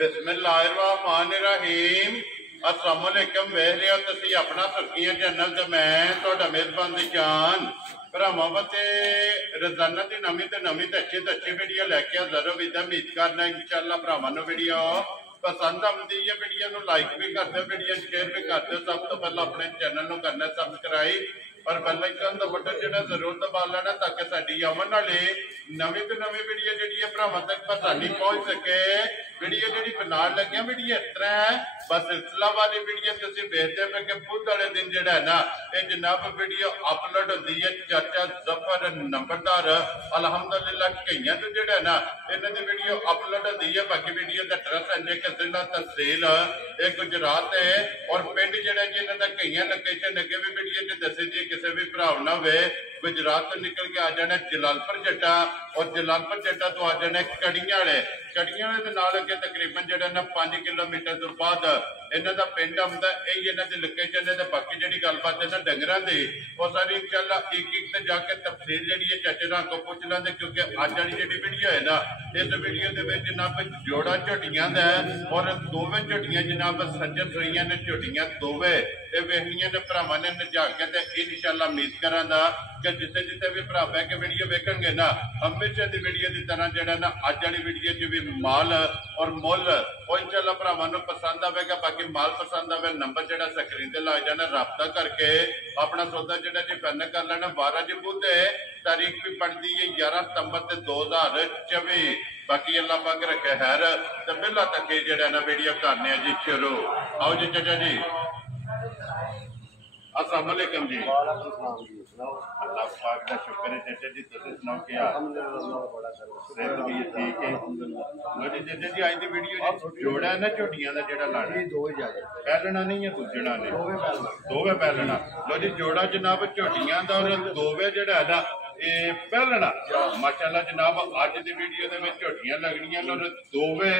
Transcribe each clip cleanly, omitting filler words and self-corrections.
बिस्मिल्लाहिर्रहमानिर्रहीम अस्सलाम वालेकुम। वेख रहे हो तुसी अपना सुर्खियां चैनल ते मैं तुहाडा मेजबान दिशान भरावां वास्ते रोजाना की नवी तो अच्छी वीडियो लैके हाज़र हो। उम्मीद करना इंशाअल्लाह भरावां नूं वीडियो पसंद आती है। वीडियो को लाइक भी कर दो, वीडियो शेयर भी कर दो। सब तो पहले अपने चैनल को करना सबसक्राइब और बेल आइकन का बटन जो जरूर दबा लेना ताकि साडी आने वाली नवी तो नवी वीडियो जी भरावां तक आसानी पहुंच सके। वीडियो जी बना लगे वीडियो इस तरह है, बस सिलसिला वाली वीडियो तुम देखते पे कि बुध वाले दिन जोड़ा है ना ये जनाब वीडियो अपलोड होती है। चाचा जफर नंबरदार अलहमदुलिल्लाह कई तो जोड़ा है ना इन्हों की वीडियो अपलोड होती है। बाकी वीडियो का एड्रैस है कि जिला तहसील ये गुजरात है और पिंड जोड़ा जी इन्हों का कई लोकेशन अगे भी वीडियो च दसी जी किसी भी भरा ना हो। गुजरात तो निकल के आ जाना जलालपुर जट्टा और जलालपुर जट्टा तो आ जाने कड़ियां वाले के नाल अगे तकरीबन जो 5 किलोमीटर तो बाद इन्हों का पिंड आता। यही इन्हों की लोकेशन है। बाकी जी गलबात है ना डंगर की वो सारी इंशाअल्लाह एक तो जाके तफसील जी है चाचे रंग को पूछ लेंगे क्योंकि अज वाली जी वीडियो है ना इस वीडियो के जनाब जोड़ा झोटियां का है और दोवें झोटियां जनाब सज्जन सुइयां ने झोटियां दोवें ये वेखनिया ने भरावां ने नजा के इंशाअल्लाह उम्मीद करा कि जिथे जिथे भी भरा बह के वीडियो वेखेंगे ना हमेशा की वीडियो की तरह जो ना अज वाली वीडियो च भी माल और मुल और इंशाअल्लाह भरावां नूं पसंद आएगा। बाकी माल पसंद आए नंबर जो स्क्रीन से लग जाना रबता करके अपना सौदा जो जी फाइनल कर लेना। 12 जबूत तारीख भी पड़ती है 11 सितंबर 2024। बाकी अल्लाह पाक रखे खैर तो पहला तक जो ना वीडियो करने जी शुरू। आओ जी चाचा जी अस्सलाम वालेकुम जी। अल्लाह पाक का शुक्र है चाचा जी तुसीं सुनाओ क्या सेहत भी ठीक है। लो जी चाचा जी अज दी वीडियो जोड़ा है ना झोटियां दा जेड़ा लाना पहलना नहीं है दूजना ने दोवे पहलना। लो जी जोड़ा जनाब झोटियां दा और दोवे जेड़ा है ना ये पहलना माशाअल्लाह जनाब अज दी वीडियो दे विच झोटियां लगनियां और दोवे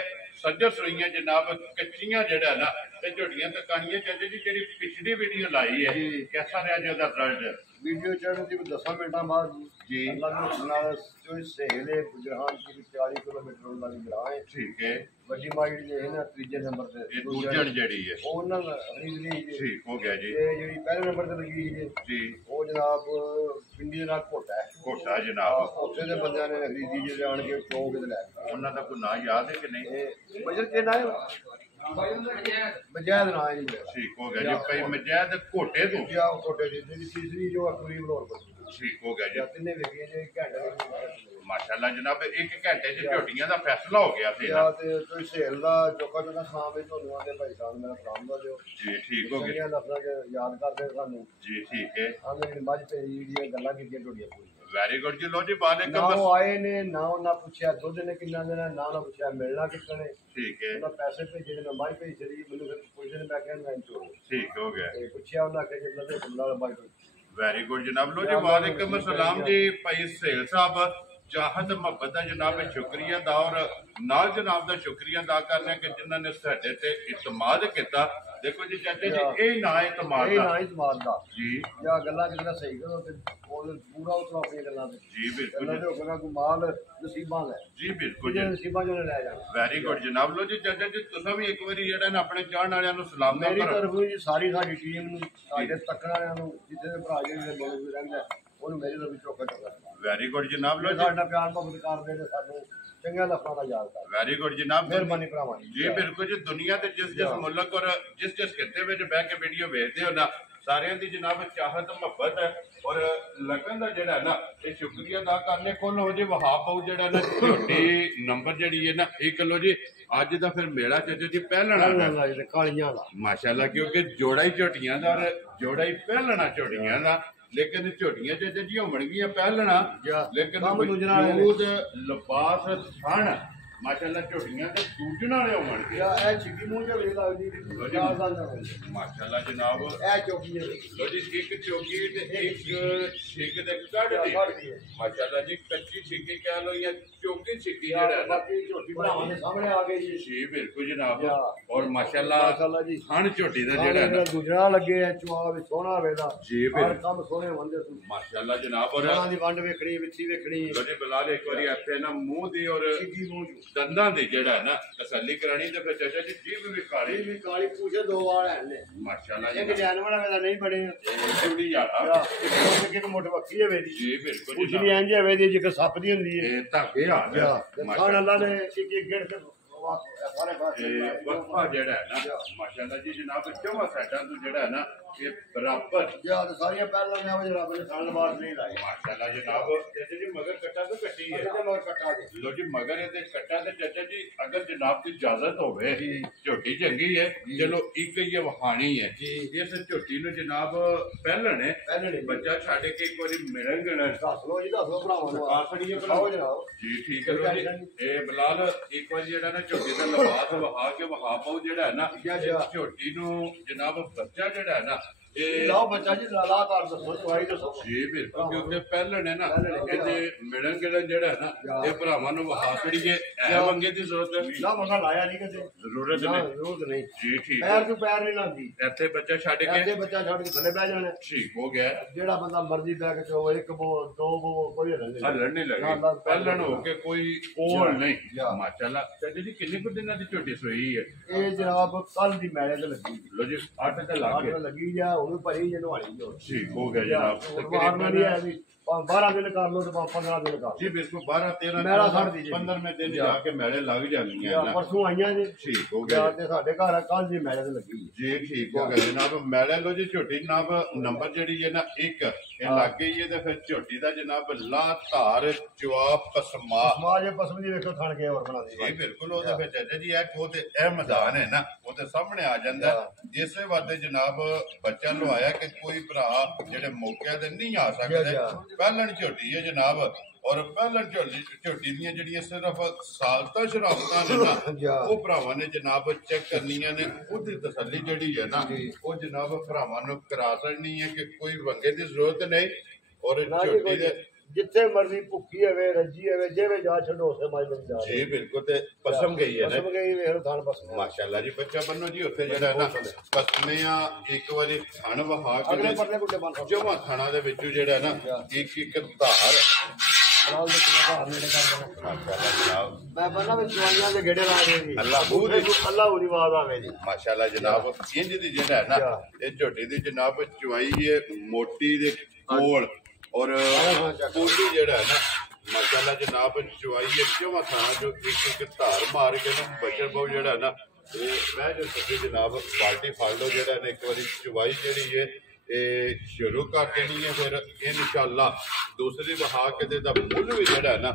सज्जर सुइयां जनाब कच्चियां जेड़ा ना झोटियां तकानियां। चाचा जी जी पिछली वीडियो लाई है कैसा रहा जो रिजल्ट वीडियो चढ़ने की 10 मिनट बाद जी जो सहेल है गुजरात की 40 किलोमीटर वाली ग्रां है। ठीक है बड़ी माई जो है ना तीजे नंबर पे दूजन जड़ी है ठीक हो गया जी। जी पहले नंबर पे लगी जी वो जनाब पिंडी दे नाल घोटा है घोटा जनाब उत्थे दे बंदे ने खरीदी जे जान के चौक ते लै उन्हां दा कोई नाम याद है कि नहीं बजट के ना मजैद ना है जी। ठीक हो गया जी भाई मजैद घोटे तो या घोटे दी तीसरी जो अकबरी बलौर पर ठीक हो गया जी। तिन्ने वेखिए जे घंटे माशाअल्लाह जनाब एक घंटे च झोटियां दा फैसला हो गया सी ना ते कोई सहेल दा चौका चौका शाम में ਤੁਹਾਨੂੰ ਆਂਦੇ ਭਾਈ ਸਾਹਿਬ ਮੇਰਾ ਕੰਮ ਦਾ ਜੋ जी ठीक हो गया ਲਫ਼ਜ਼ਾਂ ਚ ਯਾਦ ਕਰਦੇ ਸਾਨੂੰ जी ठीक है ਆਂਦੇ ਜਿਹੜੀ ਮੱਝ ਤੇ ਜਿਹੜੀਆਂ ਗੱਲਾਂ ਕੀਤੀਆਂ ਤੁਹਾਡੀਆਂ ਪੂਰੀਆਂ वेरी गुड जी। लो जी वालेकुम ਨਾ ਉਹ ਆਏ ਨੇ ਨਾ ਉਹਨਾਂ ਪੁੱਛਿਆ ਦੁੱਧ ਨੇ ਕਿੰਨਾ ਦੇਣਾ ਨਾ ਉਹਨਾਂ ਪੁੱਛਿਆ ਮਿਲਣਾ ਕਿੱਕਣੇ ठीक है ਉਹਨਾਂ ਪੈਸੇ ਭੇਜੇ ਨੇ ਮੱਝ ਭੇਜ ਚਲੀ ਮੈਨੂੰ ਫਿਰ ਪੁੱਛਦੇ ਨੇ ਮੈਂ ਕਹਿੰਦਾ ਇੰਚ ਹੋ ठीक हो गया ਤੇ ਪੁੱਛਿਆ ਉਹਨਾਂ ਕਿ ਜੇ ਲੱਦੇ ਬੰਦਾ ਬਾਈ वेरी गुड जनाब। लो जी वालेकुम अस्सलाम जी भाई सहेल साहब चाहत मोहब्बत का जनाब शुक्रिया अदा और नाल जनाब का शुक्रिया अदा करने कि जिन्होंने साडे ते इतमाद किया। देखो जी चाचा जी ये ना इतमाद दा जी या गल्लां कितना सही करो ते पूरा उतरो अपनी गल्लां ते जी बिल्कुल गल्लां ते होगा को माल नसीबां दा जी बिल्कुल जी नसीबां जो ले जाना। वेरी गुड जनाब। लो जी चाचा जी तुसां भी एक बारी जेड़ा ना अपने चाहण वालियां नूं सलाम मेरी करो। तरफ जी सारी साडी टीम नूं साडे तक्कण वालियां नूं जिथे दे भरा ਜਿਹੜੇ ਲੋਕ ਵੀ ਰਹਿੰਦੇ ਉਹਨੂੰ ਮੇਰੀ ਤਰਫ ਚੋਕਾ ਚੋਕਾ वेरी गुड जनाब। लो जी ਸਾਡਾ ਪਿਆਰ ਮੁਹੱਬਤ ਕਰਦੇ ਨੇ ਸਾਨੂੰ ਚੰਗਾ ਲਫ਼ਜ਼ਾਂ ਦਾ ਯਾਦ ਕਰ वेरी गुड जनाब ਮਿਹਰਬਾਨੀ ਭਰਾਵਾਂ जी बिल्कुल जी। दुनिया के जिस मुल्क और जिस खिते में बह के वीडियो भेजते हो ना सारे की जनाब चाहत मोहब्बत है और लगन का जोड़ा है ना ये शुक्रिया अदा करने को लो जी। वहाब बहु जो ना झोटी नंबर जी है ना एक लो जी अज का फिर मेला चाचा जी पहलना ਕਾਲੀਆਂ ਦਾ माशाल्लाह क्योंकि जोड़ा ही झोटियां का और जोड़ा ही पहलना झोटियां का। लेकिन झोटियां चाचा जी होणगियां पहलना लेकिन वजूद लिबास थण माशाल्लाह झोटियां ते दूजण वाले होणगे ਇਹ ਛਿੱਕੀ ਮੂੰਹ ਚ ਵੇਖ ਲੱਗਦੀ माशाल्लाह जनाब। ਇਹ ਚੌਕੀ ਹੈ लो जी एक चौकी ते एक छिक दे कड़ दी माशाल्लाह जी कच्ची छिकी कह लो या चौकी छिकी जेड़ा है ਬਾਕੀ ਝੋਟੀ ਭਰਾਵਾਂ ਦੇ ਸਾਹਮਣੇ ਆ ਗਈ ਜੀ जी बिल्कुल जनाब और माशाल्लाह ਮਾਸ਼ਾਅੱਲਾ ਜੀ खान झोटी दा जेड़ा है ना ਗੁਜਰਾ ਲੱਗੇ ਆ ਚੁਆ ਵੀ ਸੋਹਣਾ ਵੇਦਾ जी ਹਰ बिल्कुल ਕੰਮ ਸੋਹਣੇ ਹੁੰਦੇ ਸੀ माशाल्लाह जनाब। और ਉਹਨਾਂ ਦੀ ਵੰਡ ਵੇਖਣੀ ਵਿੱਚੀ ਵੇਖਣੀ लो जी बिलाल एक बारी ऐसे ना मुंह दी और ਛਿੱਕੀ ਮੂੰਹ ਚ ਦੰਦਾਂ ਦੀ ਜਿਹੜਾ ਹੈ ਨਾ ਤਸੱਲੀ ਕਰਾਣੀ ਤੇ ਫਿਰ ਚਾਚਾ ਜੀ ਜੀਭ ਵੀ ਕਾਲੀ ਵੀ ਕਾਲੀ ਪੂਛੇ ਦੋ ਵਾਲ ਹੈ ਨੇ ਮਾਸ਼ਾਅੱਲਾ ਇੱਕ ਜੀ ਜਾਨਵਰ ਵਾਲਾ ਨਹੀਂ ਬਣੇ ਜੁੜੀ ਜਾਣਾ ਇੱਕ ਮੋਟ ਵੱਖੀ ਹੈ ਦੀ ਜੀ ਬਿਲਕੁਲ ਕੁਛ ਜੀ ਨਹੀਂ ਇੰਜ ਹੈ ਦੀ ਜਿਵੇਂ ਸੱਪ ਦੀ ਹੁੰਦੀ ਹੈ ਇਹ ਧਾਗੇ ਹਾਲ ਹੈ ਖਾਨ ਅੱਲਾ ਨੇ ਇੱਕ ਗੇੜ ਤੇ ਸਾਰੇ ਪਾਸੇ ਵਕਫਾ ਜਿਹੜਾ ਹੈ ਨਾ ਮਾਸ਼ਾਅੱਲਾ ਜੀ ਜਨਾਬ ਚੌਵਾਂ ਸਾਈਡਾਂ ਤੋਂ ਜਿਹੜਾ ਹੈ ਨਾ ਇਹ ਬਰਾਬਰ ਜਾਂ ਸਾਰੀਆਂ ਪਹਿਲਾਂ ਨੇ ਉਹ ਰੱਬ ਨੇ ਸਾਲ ਬਾਅਦ ਨਹੀਂ ਲਾਏ ਮਾਸ਼ਾਅੱਲਾ ਜਨਾਬ ਚਾਚਾ ਜੀ ਮਗਰ ਕੱਟਾ ਤਾਂ ਕੱਟੀ ਹੈ ਇਹਦੇ ਮਗਰ ਕੱਟਾ ਦੇ ਲੋ ਜੀ ਮਗਰ ਇਹਦੇ ਕੱਟਾ ਤੇ ਚਾਚਾ ਜੀ ਅਗਰ ਜਨਾਬ ਦੀ ਇਜਾਜ਼ਤ ਹੋਵੇ ਝੋਟੀ ਚੰਗੀ ਹੈ ਚਲੋ ਇੱਕ ਹੀ ਵਹਾਣੀ ਹੈ ਇਸ ਝੋਟੀ ਨੂੰ ਜਨਾਬ ਪਹਿਲਣੇ ਬੱਚਾ ਛੱਡ ਕੇ ਇੱਕ ਵਾਰੀ ਮਿਲਣਗੇ ਦੱਸ ਲੋ ਜੀ ਦੱਸ ਲੋ ਭਰਾਵਾਂ ਨੂੰ ਆ ਫੜੀਏ ਆਓ ਜਨਾਬ ਜੀ ਠੀਕ ਹੈ ਲੋ ਜੀ ਇਹ ਬਲਾਲ ਇੱਕ ਵਾਰੀ ਜਿਹੜਾ ਨਾ ਝੋਟੀ ਦਾ ਲਿਬਾਸ ਵਹਾ ਕੇ ਵਹਾ ਪਾਉ ਜਿਹੜਾ ਹੈ ਨਾ ਝੋਟੀ ਨੂੰ ਜਨਾਬ ਬੱਚਾ ਜਿਹੜਾ ਹੈ ਨਾ ਇਹ ਲਾਓ ਬੱਚਾ ਜੀ ਲਾ ਕਰ ਦੱਸੋ ਦਵਾਈ ਦੱਸੋ ਜੀ ਬਿਲਕੁਲ ਕਿਉਂਕਿ ਪਹਿਲਣ ਹੈ ਨਾ ਇਹਦੇ ਮਿਲਣ ਗਿਲਣ ਜਿਹੜਾ ਹੈ ਨਾ ਇਹ ਭਰਾਵਾਂ ਨੂੰ ਵਹਾ ਛੜੀਏ ਇਹ ਮੰਗੇ ਦੀ ਜ਼ਰੂਰਤ ਨਾ ਮੰਗਾ ਲਾਇਆ ਨਹੀਂ ਕਦੇ ਜ਼ਰੂਰਤ ਨਹੀਂ ਜੀ ਠੀਕ ਪੈਰ ਤੋਂ ਪੈਰ ਨਹੀਂ ਲਾਉਂਦੀ ਇੱਥੇ ਬੱਚਾ ਛੱਡ ਕੇ ਇੱਥੇ ਬੱਚਾ ਛੱਡ ਕੇ ਥੱਲੇ ਬਹਿ ਜਾਣਾ ਠੀਕ ਹੋ ਗਿਆ ਜਿਹੜਾ ਬੰਦਾ ਮਰਜ਼ੀ ਬਹਿ ਕੇ ਚੋ ਇੱਕ ਬੋ ਦੋ ਬੋ ਕੋਈ ਹੱਲਣ ਨਹੀਂ ਲੱਗੇ ਪਹਿਲਣ ਹੋ ਕੇ ਕੋਈ ਕੋਲ ਨਹੀਂ ਮਾਸ਼ਾਅੱਲਾ ਚਾਚਾ ਜੀ ਕਿੰਨੇ ਕੁ ਦਿਨਾਂ ਦੀ ਝੋਟੀ ਸੋਈ ਹੈ ਇਹ ਜਨਾਬ ਕੱਲ ਦੀ ਮੈਲੇ ਤੇ ਲੱਗੀ ਲੋ ਜੀ 8 ਤੇ ਲੱਗੀ ਜਾ ਹੁਣ ਭਰੀ ਜਨਵਾਲੀ ਜੋ ਠੀਕ ਹੋ ਗਿਆ ਜਨਾਬ ਤਕਰੀਬਨ ਨਹੀਂ ਹੈ ਵੀ 12 ਦਿਨ ਕਰ ਲੋ ਤੇ 15 ਦਿਨ ਕਰ ਜੀ ਬਿਲਕੁਲ 12 13 ਮੈਲਾ ਛੱਡ ਦੀ 15ਵੇਂ ਦਿਨ ਜਾ ਕੇ ਮੈਲੇ ਲੱਗ ਜਾਂਦੀਆਂ ਨਾ ਪਰਸੋਂ ਆਈਆਂ ਜੀ ਠੀਕ ਹੋ ਗਿਆ ਤੇ ਸਾਡੇ ਘਰ ਕੱਲ ਦੀ ਮੈਲੇ ਤੇ ਲੱਗੀ ਜੀ ਠੀਕ ਹੋ ਗਿਆ ਜਨਾਬ ਮੈਲੇ ਲੋ ਜੀ ਝੋਟੀ ਜਨਾਬ ਨੰਬਰ ਜਿਹੜੀ ਹੈ ਨਾ 1 ਇਹ ਲੱਗ ਗਈ ਹੈ ਤੇ ਫਿਰ ਝੋਟੀ ਦਾ ਜਨਾਬ ਲਾ ਧਾਰ ਜਵਾਬ ਪਸਮਾ ਸਮਾਜ ਪਸਮ ਦੀ ਵੇਖੋ ਥਣ ਕੇ ਹੋਰ ਬਣਾਉਂਦੀ ਜੀ ਬਿਲਕੁਲ ਉਹਦੇ ਵਿੱਚ ਚਾਚਾ ਜੀ ਇਹ ਉਹ ਤੇ ਇਹ ਮੈਦਾਨ ਹੈ ਨਾ ਉਹ ਤੇ ਸਾਹਮਣੇ ਆ ਜਾਂਦਾ ਇਸੇ ਵਾਦੇ ਜਨਾਬ ਬੱਚਾ ਲਵਾਇਆ ਕਿ ਕੋਈ ਭਰਾ ਜਿਹੜੇ ਮੌਕਿਆਂ ਤੇ ਨਹੀਂ ਆ ਸਕਦੇ ਪਹਿਲਣ ਝੋਟੀ ਹੈ ਜਨਾਬ ਔਰ ਪਹਿਲਣ ਝੋਟੀ ਦੀਆਂ ਜਿਹੜੀਆਂ ਸਿਰਫ ਸਾਲਤਾ ਸ਼ਰਾਬਤਾਂ ਨੇ ਨਾ ਉਹ ਭਰਾਵਾਂ ਨੇ ਜਨਾਬ ਚੈੱਕ ਕਰਨੀਆਂ ਨੇ ਉਹਦੀ ਤਸੱਲੀ ਜਿਹੜੀ ਹੈ ਨਾ ਉਹ ਜਨਾਬ ਭਰਾਵਾਂ ਨੂੰ ਕਰਾ ਦੇਣੀ ਹੈ ਕਿ ਕੋਈ ਵੰਗੇ ਦੀ ਜ਼ਰੂਰਤ ਨਹੀਂ ਔਰ ਝੋਟੀ ਦੇ ਜਿੱਥੇ ਮਰਜ਼ੀ ਭੁੱਖੀ ਹੋਵੇ ਰੱਜੀ ਹੋਵੇ ਜਿਵੇਂ ਜਾ ਛੱਡੋ ਉਸੇ ਮਾਜ ਨੂੰ ਜਾ ਜੀ ਬਿਲਕੁਲ ਤੇ ਪਸਮ ਗਈ ਹੈ ਨਾ ਪਸਮ ਗਈ ਵੇਖ ਥਾਨ ਪਸਮ ਮਾਸ਼ਾਅੱਲਾ ਜੀ ਬੱਚਾ ਬੰਨੋ ਜੀ ਉੱਥੇ ਜਿਹੜਾ ਨਾ ਪਸਮਿਆਂ ਇੱਕ ਵਾਰੀ ਥਣ ਵਹਾ ਕੇ ਅਗਲੇ ਪਰਲੇ ਗੁੱਡੇ ਬੰਨ ਜਮਾ ਥਣਾ ਦੇ ਵਿੱਚੋਂ ਜਿਹੜਾ ਨਾ ਇੱਕ ਧਾਰ ਨਾਲ ਦੇ ਘਰ ਨੇੜੇ ਕਰ ਦੇਣਾ ਮਾਸ਼ਾਅੱਲਾ ਜਨਾਬ ਮੈਂ ਬੰਨਾ ਵਿੱਚ ਜਵਾਈਆਂ ਦੇ ਗੇੜੇ ਲਾ ਦੇ ਜੀ ਅੱਲਾਹ ਦੀ ਆਵਾਜ਼ ਆਵੇ ਜੀ ਮਾਸ਼ਾਅੱਲਾ ਜਨਾਬ ਇੰਜ ਦੀ ਜਿਹੜਾ ਹੈ ਨਾ ਇਹ ਝੋਟੀ ਦੀ ਜਨਾਬ ਚਵਾਈ ਹੈ ਮੋਟੀ ਦੇ ਕੋਲ ਔਰ ਪੂਰੀ ਜਿਹੜਾ ਹੈ ਨਾ ਮਾਸ਼ਾਅੱਲਾ ਜਨਾਬ ਚਵਾਈ ਹੈ ਜਮਾ ਥਾਂ ਜੋ ਇੱਕ ਧਾਰ ਮਾਰ ਕੇ ਨਾ ਬੱਚਰ ਬਹੁ ਜਿਹੜਾ ਨਾ ਇਹ ਮੈਂ ਜੋ ਸੱਚੀ ਜਨਾਬ ਬਾਲਟੀ ਫੜ ਲਓ ਜਿਹੜਾ ਨੇ ਇੱਕ ਵਾਰੀ ਚਵਾਈ ਜਿਹੜੀ ਹੈ ਇਹ ਸ਼ੁਰੂ ਕਰ ਦੇਣੀ ਹੈ ਫਿਰ ਇਨਸ਼ਾਅੱਲਾ ਦੂਸਰੀ ਵਹਾ ਕੇ ਤੇ ਦਾ ਮੁੱਲ ਵੀ ਜਿਹੜਾ ਨਾ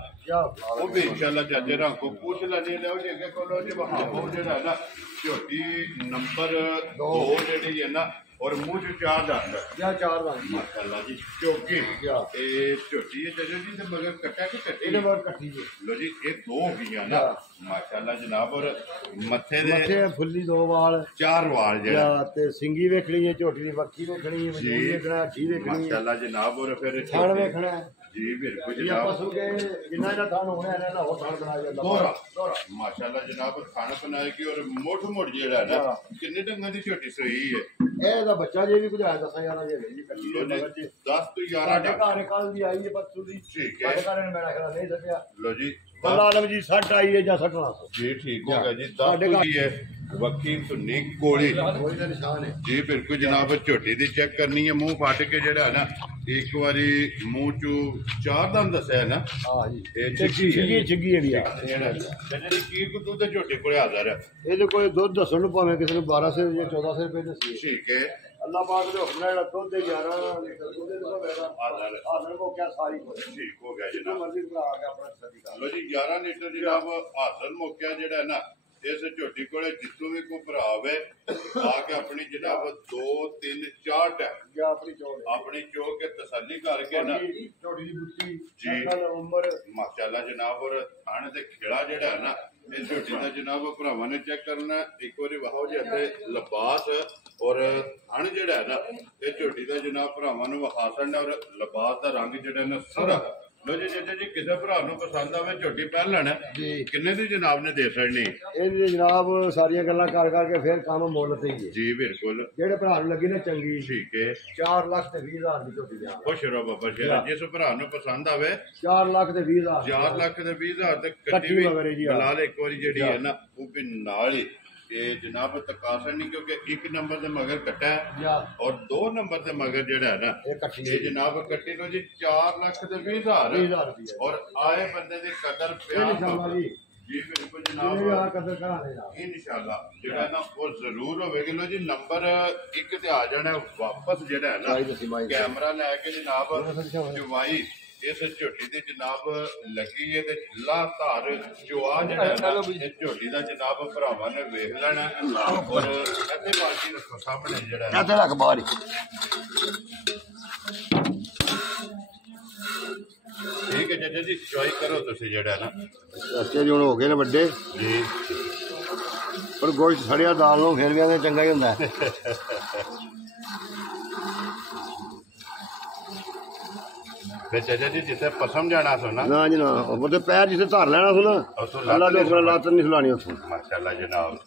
ਉਹ ਵੀ ਇਨਸ਼ਾਅੱਲਾ ਚਾਚੇ ਰਾਂ ਕੋ ਪੁੱਛ ਲੈਣੇ ਲਓ ਜੇ ਅੱਗੇ ਕੋਲੋਂ ਜੇ ਵਹਾ ਉਹ ਜਿਹੜਾ ਨਾ ਝੋਟੀ ਨੰਬਰ 2 ਜਿਹੜੀ ਹੈ ਨਾ ਔਰ ਮੂੰਹ ਚ ਚਾਰ ਦੰਦ ਜਾਂ ਚਾਰ ਦੰਦ ਮਾਸ਼ਾਅੱਲਾ ਜੀ ਚੌਕੀ ਇਹ ਝੋਟੀ ਹੈ ਚਾਚਾ ਜੀ ਤੇ ਮਗਰ ਕੱਟਾ ਕਿ ਕੱਟੀ ਇਹਨੇ ਮਗਰ ਕੱਟੀ ਜੀ ਲੋ ਜੀ ਇਹ ਦੋ ਹੋ ਗਈਆਂ ਨਾ ਮਾਸ਼ਾਅੱਲਾ ਜਨਾਬ ਔਰ ਮੱਥੇ ਦੇ ਫੁੱਲੀ ਦੋ ਵਾਲ ਚਾਰ ਵਾਲ ਜਿਹੜਾ ਤੇ ਸਿੰਗੀ ਵੇਖਣੀ ਹੈ ਝੋਟੀ ਦੀ ਵੱਖੀ ਵੇਖਣੀ ਹੈ ਜੀ ਵੇਖਣਾ ਅੱਠੀ ਵੇਖਣੀ ਮਾਸ਼ਾਅੱਲਾ ਜਨਾਬ ਔਰ ਫਿਰ ਥਣ ਵੇਖਣਾ ਜੀ ਬਿਲਕੁਲ ਜੀ ਜਨਾਬ ਪਸ਼ੂ ਕੇ ਜਿੰਨਾ ਦਾ ਥਣ ਹੋਣਾ ਇਹਨਾਂ ਦਾ ਹੋਰ ਥਣ ਬਣਾ ਜਾਂਦਾ ਦੋਰਾ ਮਾਸ਼ਾਅੱਲਾ ਜਨਾਬ ਖਾਣਾ ਬਣਾਏਗੀ ਔਰ ਮੋਠ ਜਿਹੜਾ ਨਾ ਕਿੰਨੇ ਢੰਗਾਂ ਦੀ ਝੋਟੀ ਸਹੀ ਹੈ ਇਹ ਦਾ ਬੱਚਾ ਜੇ ਵੀ ਬੁਝਾਇਆ 10-11 ਜੇ ਜੀ ਕੱਟੀ ਲੋ ਜੀ 10 ਤੋਂ 11 ਸਾਡੇ ਘਰ ਕੱਲ ਦੀ ਆਈ ਹੈ ਪਰਸੂ ਦੀ ਠੀਕ ਹੈ ਸਾਡੇ ਘਰ ਨੇ ਮੇਰਾ ਖਿਆਲ ਨਹੀਂ ਦੱਸਿਆ ਲੋ ਜੀ ਅੱਲਾ ਆਲਮ ਜੀ 60 ਆਈ ਹੈ ਜਾਂ 60 ਜੀ ਠੀਕ ਹੋ ਗਿਆ ਜੀ 10 ਤੋਂ ਹੀ ਹੈ ਵੱਖੀ ਧੁੰਨੀ ਕੋਲੀ ਕੋਈ ਦਾ ਨਿਸ਼ਾਨ ਹੈ ਜੀ ਬਿਲਕੁਲ ਜਨਾਬ ਝੋਟੀ ਦੀ ਚੈੱਕ ਕਰਨੀ ਹੈ ਮੂੰਹ ਫੱਟ ਕੇ ਜਿਹੜਾ ਨਾ ਇੱਕ ਵਾਰੀ ਮੂੰਹ ਚੋਂ ਚਾਰ ਦੰਦ ਦੱਸਿਆ ਨਾ ਹਾਂ ਜੀ ਇਹ ਚਿੱਗੀ ਚਿੱਗੀ ਹੈਗੀ ਆ ਜਿਹੜਾ ਜਿਹੜੀ ਕੀ ਕੋ ਦੁੱਧ ਝੋਟੀ ਕੋਲੇ ਹਾਜ਼ਰ ਹੈ ਇਹਦੇ ਕੋਈ ਦੁੱਧ ਦੱਸਣ ਨੂੰ ਭਾਵੇਂ ਕਿਸੇ ਨੂੰ 1200 ਜਾਂ 1400 ਰੁਪਏ ਦੱਸੀ ਠੀਕ ਹੈ ਅੱਲਾਹ ਪਾਕ ਦੇ ਹੁਕਮ ਨਾਲ ਦੁੱਧ ਦੇ 11 ਲੀਟਰ ਦੁੱਧ ਦੇ ਤੋਂ ਮੇਰਾ ਹਾਜ਼ਰ ਕੋ ਕਿਆ ਸਾਰੀ ਕੋਈ ਠੀਕ ਹੋ ਗਿਆ ਜਨਾਬ ਮਰਜ਼ੀ ਭਰਾ ਕੇ ਆਪਣਾ ਸਦੀ ਕਰ ਲੋ ਜੀ 11 ਲੀਟਰ ਜਨਾਬ ਹਾਜ਼ਰ ਮੌਕਿਆ ਜਿਹੜਾ ਨਾ ਇਸ ਝੋਟੀ ਕੋਲੇ ਜਿੱਥੋਂ ਵੀ ਕੋਈ ਭਰਾ ਆਵੇ ਆ ਕੇ ਆਪਣੀ ਜਨਾਬ 2 3 4 ਟੈਮ ਜਾਂ ਆਪਣੀ ਚੋ ਕੇ ਤਸੱਲੀ ਕਰਕੇ ਨਾ ਝੋਟੀ ਦੀ ਬੁੱਤੀ ਜੀ ਉਮਰ ਮਾਸ਼ਾਅੱਲਾ ਜਨਾਬ ਔਰ ਥਣ ਤੇ ਖੇੜਾ ਜਿਹੜਾ ਹੈ ਨਾ ਇਹ ਝੋਟੀ ਦਾ ਜਨਾਬ ਭਰਾਵਾਂ ਨੇ ਚੈੱਕ ਕਰਨਾ ਇੱਕ ਵਾਰੀ ਵਾਹੋ ਜੇ ਇੱਥੇ ਲਿਬਾਸ ਔਰ ਥਣ ਜਿਹੜਾ ਹੈ ਨਾ ਇਹ ਝੋਟੀ ਦਾ ਜਨਾਬ ਭਰਾਵਾਂ ਨੂੰ ਵਿਖਾ ਸਕਣਾ ਔਰ ਲਿਬਾਸ ਦਾ ਰੰਗ ਜਿਹੜਾ ਨਾ ਸਾਰਾ ਲੋ ਜੀ ਚਾਚਾ ਜੀ ਕਿਸੇ ਭਰਾ ਨੂੰ ਪਸੰਦ ਆਵੇ ਝੋਟੀ ਪਹਿਲ ਲੈਣਾ ਜੀ ਕਿੰਨੇ ਦੀ ਜਨਾਬ ਨੇ ਦੇ ਛੱਡਣੀ ਇਹਦੀ ਜਨਾਬ ਸਾਰੀਆਂ ਗੱਲਾਂ ਕਰ ਕਰਕੇ ਫਿਰ ਕੰਮ ਮੁੱਲ ਤੇ ਹੀ ਹੈ ਜੀ ਬਿਲਕੁਲ ਜਿਹੜੇ ਭਰਾ ਨੂੰ ਲੱਗੀ ਨਾ ਚੰਗੀ ਠੀਕ ਹੈ 4 ਲੱਖ ਤੇ 20,000 ਦੀ ਝੋਟੀ ਜਾ ਖੁਸ਼ ਰਹੋ ਬਾਬਾ ਸ਼ੇਰ ਜਿਸ ਭਰਾ ਨੂੰ ਪਸੰਦ ਆਵੇ 4 ਲੱਖ ਤੇ 20,000 4 ਲੱਖ ਤੇ 20,000 ਤੇ ਕੱਟੀ ਕੱਟੀ ਵੀ ਮਗਰ ਜੀ ਬਲਾਲ ਇੱਕ ਵਾਰੀ ਜਿਹੜੀ ਹੈ ਨਾ ਉਹ ਵੀ ਨਾਲ ਹੀ ਇਹ ਜਨਾਬ ਤਕਾਸਰ ਨਹੀਂ ਕਿਉਂਕਿ 1 ਨੰਬਰ ਦੇ ਮਗਰ ਕੱਟਾ ਜਾਂ ਔਰ 2 ਨੰਬਰ ਦੇ ਮਗਰ ਜਿਹੜਾ ਹੈ ਨਾ ਇਹ ਕੱਟੀ ਇਹ ਜਨਾਬ ਕੱਟੀ ਲੋ ਜੀ 4 ਲੱਖ ਤੇ 20,000 20,000 ਰੁਪਏ ਔਰ ਆਏ ਬੰਦੇ ਦੀ ਕਦਰ ਇਹ ਪਿਆਰ ਇਨਸ਼ਾਅੱਲਾ ਜੀ ਜੀ ਬਿਲਕੁਲ ਇਹ ਜਨਾਬ ਆ ਕਦਰ ਕਰਾਂਗੇ ਜਨਾਬ ਇਨਸ਼ਾਅੱਲਾ ਜਿਹੜਾ ਨਾ ਉਹ ਜ਼ਰੂਰ ਹੋਵੇਗਾ ਲੋ ਜੀ ਨੰਬਰ 1 ਤੇ ਆ ਜਾਣਾ ਵਾਪਸ ਜਿਹੜਾ ਹੈ ਭਾਈ ਨਾ ਦੱਸੀ ਭਾਈ ਕੈਮਰਾ ਲੈ ਕੇ ਜਨਾਬ ਜਵਾਈ ਇਸ ਝੋਟੀ ਦੀ ਜਨਾਬ ਲੱਗੀ ਹੈ ਤੇ ਲਾਤਾਰ ਚੁਆ ਜਿਹੜਾ ਹੈ ਨਾ ਇਹ ਝੋਟੀ ਦਾ ਜਨਾਬ ਭਰਾਵਾਂ ਨੇ ਵੇਖ ਲੈਣਾ ਔਰ ਇੱਥੇ ਬਾਜੀ ਰੱਖੋ ਸਾਹਮਣੇ ਜਿਹੜਾ ਹੈ ਇੱਥੇ ਰੱਖ ਬਾਹਰ ਠੀਕ ਹੈ ਚਾਚਾ ਜੀ ਚੁਆਈ ਕਰੋ ਤੁਸੀਂ ਜਿਹੜਾ ਨਾ ਬੱਚੇ ਜੀ ਹੁਣ ਹੋ ਗਏ ਨੇ ਵੱਡੇ ਜੀ ਪਰ ਗੋਸ਼ਤ ਸੜਿਆ ਦਾਲ ਨੂੰ ਫਿਰ ਵੀ ਆਂਦੇ ਚੰਗਾ ਹੀ ਹੁੰਦਾ ਹੈ ਫਿਰ ਚਾਚਾ ਜੀ ਜਿੱਥੇ ਪਸਮ ਜਾਣਾ ਸੋ ਨਾ ਨਾ ਜੀ ਨਾ ਉਹਦੇ ਪੈਰ ਜਿੱਥੇ ਧਰ ਲੈਣਾ ਸੁਣਾ ਉੱਥੋਂ ਅੱਲਾ ਦੇ ਹੁਕਮ ਲੱਤ ਨਹੀਂ ਸੁਲਾਣੀ ਉੱਥੋਂ ਮਾਸ਼ਾਅੱਲਾ ਜਨਾਬ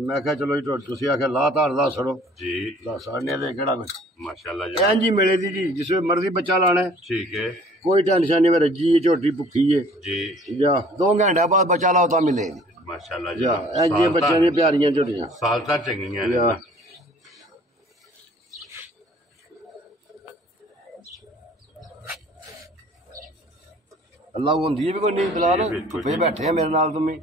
ਮੈਂ ਕਿਹਾ ਚਲੋ ਜੀ ਤੁਸੀਂ ਆਖਿਆ ਲਾ ਧਾਰ ਦਾ ਛੜੋ ਜੀ ਦੱਸ ਆਣੇ ਦੇ ਕਿਹੜਾ ਕੁਝ ਮਾਸ਼ਾਅੱਲਾ ਐਂ ਜਨਾਬ ਜੀ ਮਿਲੇ ਦੀ ਜੀ ਜਿਸ ਵੇ ਮਰਜ਼ੀ ਬੱਚਾ ਲਾਣਾ ਹੈ ਠੀਕ ਹੈ ਕੋਈ ਟੈਨਸ਼ਨ ਨਹੀਂ ਰੱਜੀ ਹੈ ਝੋਟੀ ਭੁੱਖੀ ਹੈ ਜੀ ਜਾ 2 ਘੰਟੇ ਬਾਅਦ ਬੱਚਾ ਲਾਓ ਤਾਂ ਮਿਲੇ ਮਾਸ਼ਾਅੱਲਾ ਜਾ ਜਨਾਬ ਐਂ ਜੀ ਬੱਚਿਆਂ ਦੀਆਂ ਪਿਆਰੀਆਂ ਝੋਟੀਆਂ ਸਾਲਤਾਂ ਚੰਗੀਆਂ ਨੇ ਜਾ। ਨਾ ਅੱਲਾ ਹੁੰਦੀ ਹੈ ਵੀ ਕੋਈ ਨਹੀਂ ਦਲਾਲ ਜੀ, ਬਿਲਕੁਲ ਧੁੱਪੇ ਜੀ। ਬੈਠੇ ਆ ਮੇਰੇ ਨਾਲ ਤੁਸੀਂ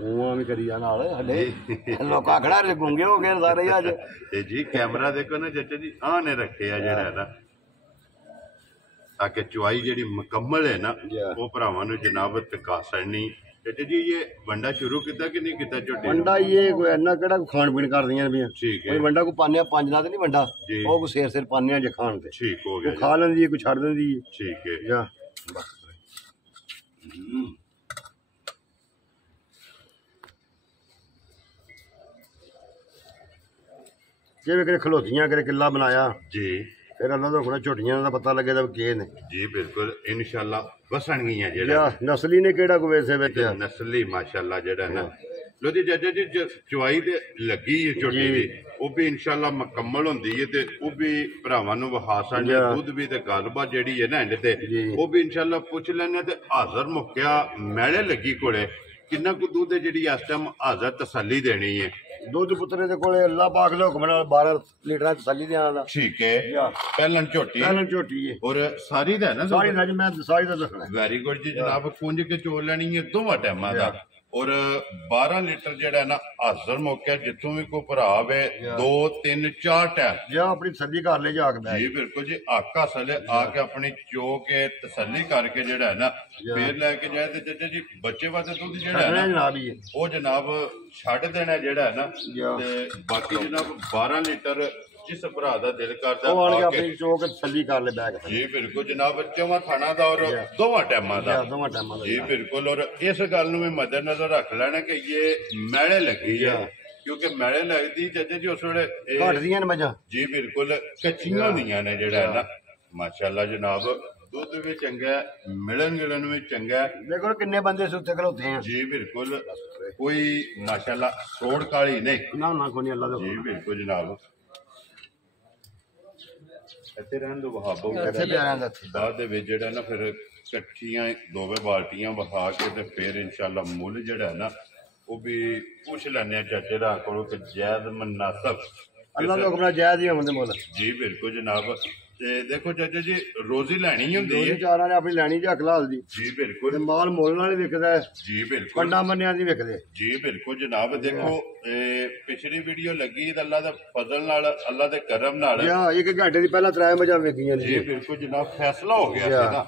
ਉਹ ਵੀ ਕਰੀ ਜਾ ਨਾਲ ਹਲੇ ਲੋਕਾਂ ਖੜਾ ਰੇ ਗੁੰਗੇ ਹੋ ਗਏ ਸਾਰੇ ਅੱਜ ਤੇ ਜੀ ਕੈਮਰਾ ਦੇਖੋ ਨਾ ਚਾਚਾ ਜੀ ਆਹ ਨੇ ਰੱਖਿਆ ਜਿਹੜਾ ਨਾ ਤਾਂ ਕਿ ਚੁਆਈ ਜਿਹੜੀ ਮੁਕੰਮਲ ਹੈ ਨਾ ਜੀ। ਉਹ ਭਰਾਵਾਂ ਨੂੰ ਜਨਾਬ ਤਕਾਸਣੀ ਚਾਚਾ ਜੀ ਇਹ ਵੰਡਾ ਸ਼ੁਰੂ ਕੀਤਾ ਕਿ ਨਹੀਂ ਕੀਤਾ ਝੋਟੀ ਨੂੰ? ਵੰਡਾ ਇਹ ਕੋਈ ਇੰਨਾ ਕਿਹੜਾ ਕੋਈ ਖਾਣ ਪੀਣ ਕਰਦੀਆਂ ਨੇ ਠੀਕ ਕੋਈ ਹੈ ਵੰਡਾ ਕੋਈ ਪਾਉਂਦੇ ਆ 5 ਨਾਲ ਤੇ ਨਹੀਂ ਵੰਡਾ ਜੀ। ਉਹ ਕੋਈ ਸੇਰ ਸੇਰ ਪਾਉਂਦੇ ਆ ਜੇ ਖਾਣ ਤੇ ਠੀਕ ਹੋ ਗਿਆ ਉਹ ਖਾ ਲੈਂਦੀ ਹੈ ਕੋਈ ਛੱਡ ਦਿੰਦੀ ਹੈ ਜੀ। ਠੀਕ ਹੈ ਜਾਂ ਜਿਵੇਂ ਕਿ ਖਲੋਤੀਆਂ ਕਰੇ ਕਿੱਲਾ ਬਣਾਇਆ ਜੀ ਫਿਰ ਅੱਲਾ ਦਾ ਹੁਕਮ ਝੋਟੀਆਂ ਦਾ ਪਤਾ ਲੱਗੇ ਤਾਂ ਕੀ ਨੇ ਜੀ ਬਿਲਕੁਲ ਇਨਸ਼ਾਅੱਲਾ ਵਸਣਗੀਆਂ ਜਿਹੜਾ ਜਾਂ ਨਸਲੀ ਨੇ ਕਿਹੜਾ ਕੋਈ ਵੈਸੇ ਵਿੱਚ ਨਸਲੀ ਮਾਸ਼ਾਅੱਲਾ ਜਿਹੜਾ ਨਾ ਲੋ ਜੀ ਚਾਚਾ ਜੀ ਚੁਆਈ ਤੇ ਲੱਗੀ ਹੈ ਝੋਟੀ ਦੀ ਉਹ ਵੀ ਇਨਸ਼ਾਅੱਲਾ ਮੁਕੰਮਲ ਹੁੰਦੀ ਹੈ ਤੇ ਉਹ ਵੀ ਭਰਾਵਾਂ ਨੂੰ ਵਿਖਾ ਸਕਦੇ ਦੁੱਧ ਵੀ ਤੇ ਗੱਲਬਾਤ ਜਿਹੜੀ ਹੈ ਨਾ ਇਹਦੇ ਤੇ ਜੀ। ਉਹ ਵੀ ਇਨਸ਼ਾਅੱਲਾ ਪੁੱਛ ਲੈਣੇ ਤੇ ਹਾਜ਼ਰ ਮੁੱਕਿਆ ਮੈਲੇ ਲੱਗੀ ਕੋਲੇ ਕਿੰਨਾ ਕੁ ਦੁੱਧ ਹੈ ਜਿਹੜੀ ਇਸ ਟਾਈਮ ਹਾਜ਼ਰ ਤਸੱਲੀ ਦੇਣੀ ਹੈ ਦੁੱਧ ਪੁੱਤਰੇ ਦੇ ਕੋਲੇ ਅੱਲਾ ਪਾਕ ਦੇ ਹੁਕਮ ਨਾਲ 12 ਲੀਟਰਾਂ ਤਸੱਲੀ ਦੇਣਾ ਦਾ ਠੀਕ ਹੈ ਪਹਿਲਾਂ ਝੋਟੀ ਪਹਿਲਾਂ ਝੋਟੀ ਹੈ ਔਰ ਸਾਰੀ ਦਾ ਹੈ ਨਾ ਸਾਰੀ ਨਜ ਮੈਂ ਸਾਰੀ ਦਾ ਦੱਸਣਾ ਵੈਰੀ ਗੁੱਡ ਜੀ ਜਨਾਬ ਪੁੰਜ ਕੇ ਚੋਲ ਲੈਣੀ ਹੈ ਦੋਵਾਂ ਟਾਈਮਾਂ ਦਾ ਔਰ 12 ਲੀਟਰ ਜਿਹੜਾ ਹੈ ਨਾ ਹਾਜ਼ਰ ਮੌਕੇ ਜਿੱਥੋਂ ਵੀ ਕੋਈ ਭਰਾ ਆਵੇ 2 3 4 ਟਾਈਮ ਜਾਂ ਆਪਣੀ ਤਸੱਲੀ ਕਰ ਲੈ ਜਾ ਕੇ ਬੈ ਜੀ ਬਿਲਕੁਲ ਜੀ ਆਕਾ ਸਲੇ ਆ ਕੇ ਆਪਣੀ ਚੋ ਕੇ ਤਸੱਲੀ ਕਰਕੇ ਜਿਹੜਾ ਹੈ ਨਾ ਫੇਰ ਲੈ ਕੇ ਜਾਏ ਤੇ ਚਾਚਾ ਜੀ ਬੱਚੇ ਵਾਸਤੇ ਦੁੱਧ ਜਿਹੜਾ ਹੈ ਨਾ ਜਨਾਬ ਹੀ ਹੈ ਉਹ ਜਨਾਬ ਛੱਡ ਦੇਣਾ ਜਿਹੜਾ ਹੈ ਨਾ ਜਾਂ। ਤੇ ਬਾਕੀ ਜਨਾਬ 12 ਲੀਟਰ ਜਿਸ ਭਰਾ ਦਾ ਦਿਲ ਕਰਦਾ ਉਹ ਆਣ ਕੇ ਆ ਕੇ ਆਪਣੀ ਚੋ ਕੇ ਤਸੱਲੀ ਕਰ ਲੈ ਬੈ ਕੇ ਜੀ ਬਿਲਕੁਲ ਜਨਾਬ ਬੱਚੇਵਾਂ ਥਾਣਾ ਦਾ ਔਰ ਦੋਵਾਂ ਟਾਈਮਾਂ ਦਾ ਜਾਂ ਦੋਵਾਂ ਟਾਈਮਾਂ ਦਾ ਜੀ ਬਿਲकुल और इस गल में मद्देनजर रख लेना कि ये मैले लगी है क्योंकि मैले लगती चाचा जी उस वे ਘਟਦੀਆਂ ਨੇ ਮੱਝਾਂ जी बिल्कुल कच्चियां होंदियां ने जेड़ा है ना माशाल्लाह जनाब दुध भी चंगा है मिलन गिलन भी चंगा है ਦੇਖੋ ਕਿੰਨੇ ਬੰਦੇ ਸੁੱਤੇ ਖਲੋਤੇ ਆ जी बिल्कुल कोई माशाल्लाह सोड़ काली नहीं ਨਾ ਨਾ ਕੋਈ ਨਹੀਂ ਅੱਲਾ ਦਾ जी बिल्कुल जनाब ਇੱਥੇ ਰਹਿਣ ਦੋ ਵਹਾਬੋ ਇੱਥੇ ਪਿਆਰਿਆਂ ਦਾ ਇੱਥੇ ਬਾਅਦ ਦੇ ਵਿੱਚ ਜਿਹੜਾ ਨਾ ਫਿਰ ਇਕੱਠੀਆਂ ਦੋਵੇਂ ਬਾਲਟੀਆਂ ਵਹਾ ਕੇ ਤੇ ਫਿਰ ਇਨਸ਼ਾਅੱਲਾ ਮੁੱਲ ਜਿਹੜਾ ਹੈ ਨਾ ਉਹ ਵੀ ਪੁੱਛ ਲੈਣੇ ਆ ਚਾਚੇ ਦਾ ਕੋਲੋਂ ਕਿ ਜਾਇਜ਼ ਮਨਾਸਬ ਅੱਲਾ ਦਾ ਹੁਕਮ ਨਾਲ ਜਾਇਜ਼ ਹੀ ਹੁੰਦੇ ਮੁੱਲ ਜੀ ਬਿਲਕੁਲ ਜਨਾਬ ਤੇ ਦੇਖੋ ਚਾਚਾ ਜੀ ਰੋਜ਼ੀ ਲੈਣੀ ਹੁੰਦੀ ਦੋਨੇ ਹੈ ਚਾਰਾਂ ਨੇ ਆਪਣੀ ਲੈਣੀ ਜਾਂ ਹਲਾਲ ਦੀ ਜੀ ਤੇ ਬਿਲਕੁਲ ਮਾਲ ਮੁੱਲ ਨਾਲ ਹੀ ਵਿਕਦਾ ਹੈ ਜੀ ਬਿਲਕੁਲ ਕੰਡਾ ਮੰਨਿਆਂ ਦੀ ਵਿਕਦੇ ਜੀ ਬਿਲਕੁਲ ਜਨਾਬ ਦੇਖੋ ਇਹ ਪਿਛਲੀ ਵੀਡੀਓ ਲੱਗੀ ਤਾਂ ਅੱਲਾ ਦੇ ਫਜ਼ਲ ਨਾਲ ਅੱਲਾ ਦੇ ਕਰਮ ਨਾਲ ਜਾਂ 1 ਘੰਟੇ ਦੀ ਪਹਿਲਾਂ 3 ਵਜੇ ਵਿਕੀਆਂ ਨੇ ਜੀ ਜੀ ਬਿਲਕੁਲ ਜਨਾਬ ਫੈਸਲਾ ਹੋ ਗਿਆ ਜੀ। ਸੀ ਨਾ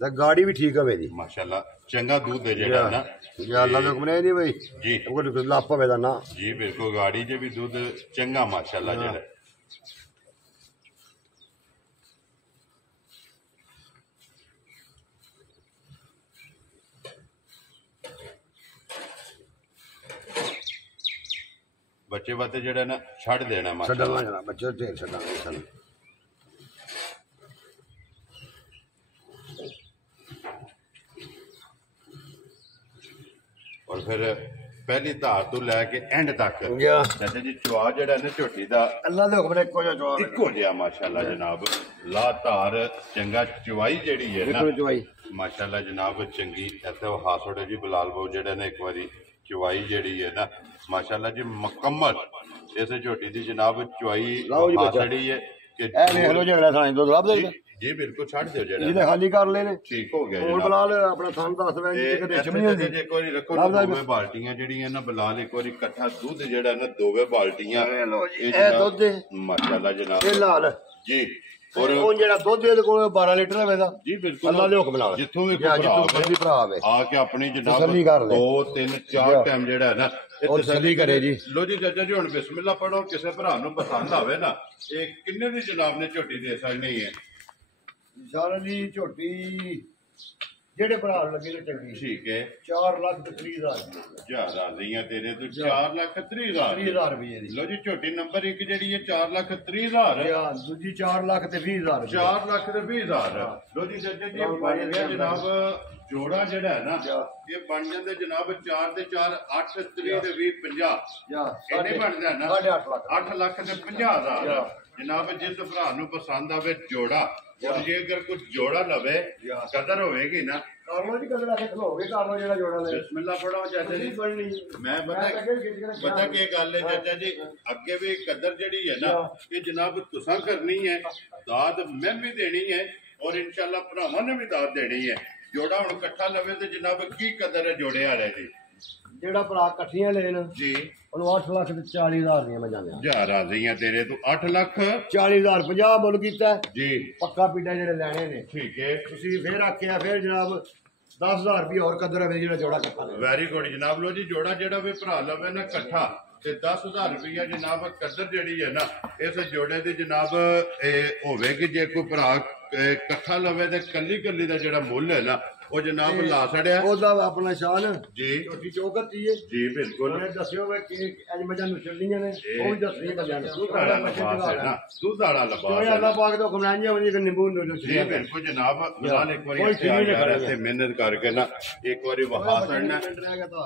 ਤੇ ਗਾੜੀ ਵੀ ਠੀਕ ਹੋਵੇ ਜੀ ਮਾਸ਼ਾਅੱਲਾ ਚੰਗਾ ਦੁੱਧ ਹੈ ਜਿਹੜਾ ਨਾ ਜਾਂ ਅੱਲਾ ਦੇ ਹੁਕਮ ਨੇ ਨਹੀਂ ਬਈ ਜੀ ਕੋਈ ਲੱਪ ਹੋਵੇ ਦਾ ਨਾ ਜੀ ਬਿਲਕੁਲ ਗਾੜੀ 'ਚ ਵੀ ਦੁੱਧ ਚੰਗਾ ਮਾਸ਼ਾਅੱਲਾ ਜਿਹੜਾ ਬੱਚੇ ਵਾਸਤੇ ਜਿਹੜਾ ਨਾ ਛੱਡ ਦੇਣਾ ਮਾਸ਼ਾਅੱਲਾ ਛੱਡਣਾ ਬੱਚੇ ਢੇਰ ਛੱਡਾਂਗੇ ਸਾਨੂੰ ਔਰ ਫਿਰ ਪਹਿਲੀ ਧਾਰ ਤੋਂ ਲੈ ਕੇ ਐਂਡ ਤੱਕ ਗਿਆ ਚਾਚਾ ਜੀ ਚਵਾ ਜਿਹੜਾ ਨਾ ਝੋਟੀ ਦਾ ਅੱਲਾ ਦੇ ਹੁਕਮ ਨੇ ਇੱਕੋ ਜਿਹਾ ਜਵਾਬ ਇੱਕੋ ਜਿਹਾ ਮਾਸ਼ਾਅੱਲਾ ਜਨਾਬ ਲਾ ਧਾਰ ਚੰਗਾ ਚਵਾਈ ਜਿਹੜੀ ਹੈ ਨਾ ਜਵਾਈ ਮਾਸ਼ਾਅੱਲਾ ਜਨਾਬ ਚੰਗੀ ਇੱਥੇ ਹਾਸੋੜੇ ਜੀ ਬਲਾਲ ਬਾਊ ਜਿਹੜਾ ਨੇ ਇੱਕ ਵਾਰੀ ਚਵਾਈ ਜਿਹੜੀ ਹੈ ਨਾ ਮਾਸ਼ਾਅੱਲਾ ਜੀ ਮੁਕੰਮਲ ਇਸ ਝੋਟੀ ਦੀ ਜਨਾਬ ਚਵਾਈ ਹਾਸੜੀ ਹੈ ਕਿ ਇਹ ਵੇਖ ਲੋ ਜਿਹੜਾ ਥਾਂ ਦੁੱਧ ਲੱਭਦਾ ਜੀ ਬਿਲਕੁਲ ਛੱਡ ਦਿਓ ਜਿਹੜਾ ਇਹਦੇ ਖਾਲੀ ਕਰ ਲੈਨੇ ਠੀਕ ਹੋ ਗਿਆ ਹੁਣ ਬਲਾਲ ਆਪਣਾ ਥਾਂ ਦੱਸ ਵੇ ਜੀ ਕਿਤੇ ਛਮਣੀ ਹੁੰਦੀ ਜੇ ਇੱਕ ਵਾਰੀ ਰੱਖੋ ਦੋਵੇਂ ਬਾਲਟੀਆਂ ਜਿਹੜੀਆਂ ਨਾ ਬਲਾਲ ਇੱਕ ਵਾਰੀ ਇਕੱਠਾ ਦੁੱਧ ਜਿਹੜਾ ਨਾ ਦੋਵੇਂ ਬਾਲਟੀਆਂ ਇਹ ਦੁੱਧ ਮਾਸ਼ਾਅੱਲਾ ਜਨਾਬ ਇਹ ਲਾਲ ਜੀ ਔਰ ਉਹ ਜਿਹੜਾ ਦੁੱਧ ਇਹਦੇ ਕੋਲ 12 ਲੀਟਰ ਹੋਵੇਗਾ ਜੀ ਬਿਲਕੁਲ ਅੱਲਾ ਦੇ ਹੁਕਮ ਨਾਲ ਜਿੱਥੋਂ ਵੀ ਕੋਈ ਭਰਾ ਆਵੇ ਆ ਕੇ ਆਪਣੀ ਜਨਾਬ ਤਸੱਲੀ ਕਰ ਲੈ 2 3 4 ਟਾਈਮ ਜਿਹੜਾ ਹੈ ਨਾ ਉਹ ਤਸੱਲੀ ਕਰੇ ਜੀ ਲੋ ਜੀ ਚਾਚਾ ਜੀ ਹੁਣ ਬਿਸਮਿਲ੍ਲਾ ਪੜੋ ਕਿਸੇ ਭਰਾ ਨੂੰ ਪਸੰਦ ਆਵੇ ਨਾ ਇਹ ਕਿੰਨੇ ਦੀ ਜਨਾਬ ਨੇ ਝੋਟੀ ਦੇ ਸਕਣੀ ਹੈ ਸਾਰਾ ਜੀ ਝੋਟੀ ਜਿਹੜੇ ਭਰਾ ਲੱਗੇ ਨੇ ਚੰਗੀ ਠੀਕ ਹੈ 4,30,000 ਹਜ਼ਾਰ ਆ ਰਹੀਆਂ ਤੇਰੇ ਤੋਂ 4,30,000 30,000 ਰੁਪਏ ਦੀ ਲੋ ਜੀ ਝੋਟੀ ਨੰਬਰ 1 ਜਿਹੜੀ ਹੈ 4,30,000 ਦੂਜੀ 4,20,000 4 ਲੱਖ ਤੇ 20,000 ਲੋ ਜੀ ਚਾਚਾ ਜੀ ਬਣ ਗਿਆ ਜਨਾਬ ਜੋੜਾ ਜਿਹੜਾ ਹੈ ਨਾ ਇਹ ਬਣ ਜਾਂਦੇ ਜਨਾਬ 4 ਤੇ 4 8 3 ਤੇ 20 50 ਇਹਨੇ ਬਣ ਜਾਣਾ 8.5 ਲੱਖ 8 ਲੱਖ ਤੇ 50,000 ਜਨਾਬ ਜਿਸ ਭਰਾ ਨੂੰ ਪਸੰਦ ਆਵੇ ਜੋੜਾ ਔਰ ਜੇ ਅਗਰ ਕੁਝ ਜੋੜਾ ਲਵੇ ਕਦਰ ਹੋਵੇਗੀ ਨਾ ਕਰ ਲੋ ਜੀ ਕਦਰ ਆਖੇ ਖਲੋਗੇ ਕਰ ਲੋ ਜਿਹੜਾ ਜੋੜਾ ਲੈ ਬਿਸਮਿਲ੍ਲਾ ਪੜੋ ਚਾਚਾ ਜੀ ਮੈਂ ਪਤਾ ਕੀ ਗੱਲ ਹੈ ਚਾਚਾ ਜੀ ਅੱਗੇ ਵੀ ਕਦਰ ਜਿਹੜੀ ਹੈ ਨਾ ਇਹ ਜਨਾਬ ਤੁਸਾਂ ਕਰਨੀ ਹੈ ਦਾਦ ਮੈਂ ਵੀ ਦੇਣੀ ਹੈ ਔਰ ਇਨਸ਼ਾਅੱਲਾ ਭਰਾਵਾਂ ਨੇ ਵੀ ਦਾਦ ਦੇਣੀ ਹੈ ਜੋੜਾ ਹੁਣ ਇਕੱਠਾ ਲਵੇ ਤੇ ਜਨਾਬ ਕੀ ਕਦਰ ਹੈ ਜੋੜੇ ਵਾਲੇ ਦੀ ਜਿਹੜਾ ਭਰਾ ਇਕੱਠੀਆਂ ਲੈਣ ਜੀ ਉਹਨੂੰ 8 ਲੱਖ ਤੇ 40,000 ਦੀਆਂ ਮੈਂ ਜਾਂਦੇ ਹਜ਼ਾਰ ਆ ਰਹੀਆਂ ਤੇਰੇ ਤੋਂ 8 ਲੱਖ 40,000 50 ਮੁੱਲ ਕੀਤਾ ਜੀ ਪੱਕਾ ਪੀਡਾ ਜਿਹੜੇ ਲੈਣੇ ਨੇ ਠੀਕ ਹੈ ਤੁਸੀਂ ਫੇਰ ਆਖਿਆ ਫੇਰ ਜਨਾਬ 10,000 ਰੁਪਏ ਹੋਰ ਕਦਰ ਹੈ ਜਿਹੜਾ ਜੋੜਾ ਇਕੱਠਾ ਲੈ ਵੈਰੀ ਗੁੱਡ ਜਨਾਬ ਲੋ ਜੀ ਜੋੜਾ ਜਿਹੜਾ ਵੀ ਭਰਾ ਲਵੇ ਨਾ ਇਕੱਠਾ ਤੇ 10,000 ਰੁਪਇਆ ਜਨਾਬ ਕਦਰ ਜਿਹੜੀ ਹੈ ਨਾ ਇਸ ਜੋੜੇ ਦੀ ਜਨਾਬ ਹੋਵੇਗੀ ਜੇ ਕੋਈ ਭਰਾ ਇਕੱਠਾ ਲਵੇ ਤੇ ਕੱਲੀ ਦਾ ਜਿਹੜਾ ਮੁੱਲ ਹੈ ਨਾ ਉਹ ਜਨਾਬ ਲਾ ਛੜਿਆ ਉਹਦਾ ਆਪਣਾ ਸ਼ਾਨ ਜੀ ਛੋਟੀ ਚੌਕਤ ਹੀ ਹੈ ਜੀ ਬਿਲਕੁਲ ਉਹਨੇ ਦੱਸਿਓ ਵੇ ਕਿ ਅੱਜ ਮਜਾਂ ਨੂੰ ਛੱਡੀਆਂ ਨੇ ਉਹ ਵੀ ਦੱਸਣੀ ਬੰਦਿਆਂ ਨੇ ਦੁੱਧ ਵਾਲਾ ਲਬਾਸ ਹੈ ਨਾ ਦੁੱਧ ਵਾਲਾ ਲਬਾਸ ਹੈ ਅੱਲਾਹ ਪਾਕ ਤੋਂ ਖਮਲਾਂਜੀਆਂ ਵਣੀ ਕਿ ਨਿੰਬੂ ਨੂੰ ਜੀ ਬਿਲਕੁਲ ਜਨਾਬ ਨਾਲ ਇੱਕ ਵਾਰੀ ਇੱਥੇ ਮਿਹਨਤ ਕਰਕੇ ਨਾ ਇੱਕ ਵਾਰੀ ਵਹਾ ਛੜਨਾ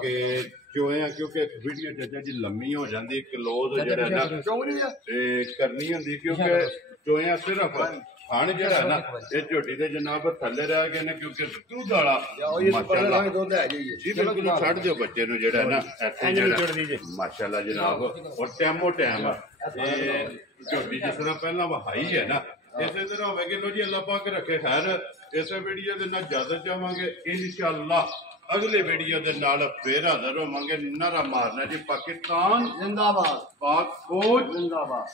ਕਿ ਕਿਉਂਕਿ ਵੀਡੀਓ ਚਾਚਾ ਜੀ ਲੰਮੀ ਹੋ ਜਾਂਦੀ ਕਲੋਜ਼ ਜਿਹੜਾ ਨਾ ਤੇ ਕਰਨੀ ਹੁੰਦੀ ਕਿਉਂਕਿ ਚੋਇਆ ਸਿਰਫ ਖਾਣ ਜਿਹੜਾ ਨਾ ਇਹ ਝੋਟੀ ਦੇ ਜਨਾਬ ਥੱਲੇ ਰਹਿ ਗਏ ਨੇ ਕਿਉਂਕਿ ਦੁੱਧ ਵਾਲਾ ਮਾਸ਼ਾਅੱਲਾ ਜੀ ਬਿਲਕੁਲ ਛੱਡ ਦਿਓ ਬੱਚੇ ਨੂੰ ਜਿਹੜਾ ਨਾ ਇੱਥੇ ਜਿਹੜਾ ਮਾਸ਼ਾਅੱਲਾ ਜਨਾਬ ਔਰ ਟੈਮੋ ਟੈਮ ਇਹ ਝੋਟੀ ਜਿਸ ਤਰ੍ਹਾਂ ਪਹਿਲਾਂ ਵਹਾਈ ਹੈ ਨਾ ਇਸੇ ਤਰ੍ਹਾਂ ਹੋਵੇਗੀ ਲੋ ਜੀ ਅੱਲਾਹ ਪਾਕ ਰੱਖੇ ਖੈਰ ਇਸੇ ਵੀਡੀਓ ਦੇ ਨਾਲ ਇਜਾਜ਼ਤ ਚਾਹਾਂਗੇ ਇਨਸ਼ਾਅੱਲਾ ਅਗਲੇ ਵੀਡੀਓ ਦੇ ਨਾਲ ਫੇਰ ਹਾਜ਼ਰ ਹੋਵਾਂਗੇ ਨਾਰਾ ਮਾਰਨਾ ਜੀ ਪਾਕਿਸਤਾਨ ਜ਼ਿੰਦਾਬਾਦ ਪਾਕ ਫੌਜ ਜ਼ਿੰਦਾਬਾਦ